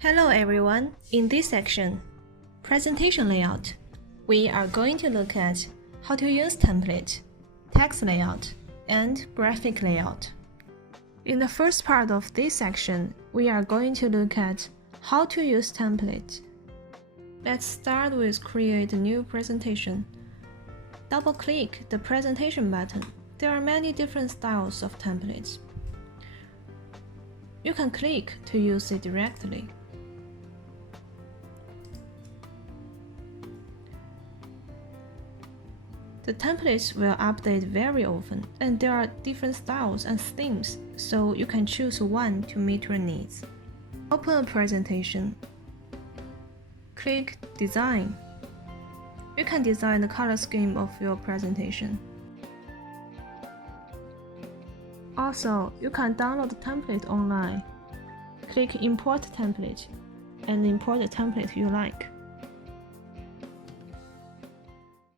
Hello everyone, in this section, Presentation Layout, we are going to look at how to use template, text layout, and graphic layout. In the first part of this section, we are going to look at how to use template. Let's start with Create a new presentation. Double-click the Presentation button. There are many different styles of templates. You can click to use it directly. The templates will update very often, and there are different styles and themes, so you can choose one to meet your needs. Open a presentation. Click Design. You can design the color scheme of your presentation. Also, you can download the template online. Click Import Template and import the template you like.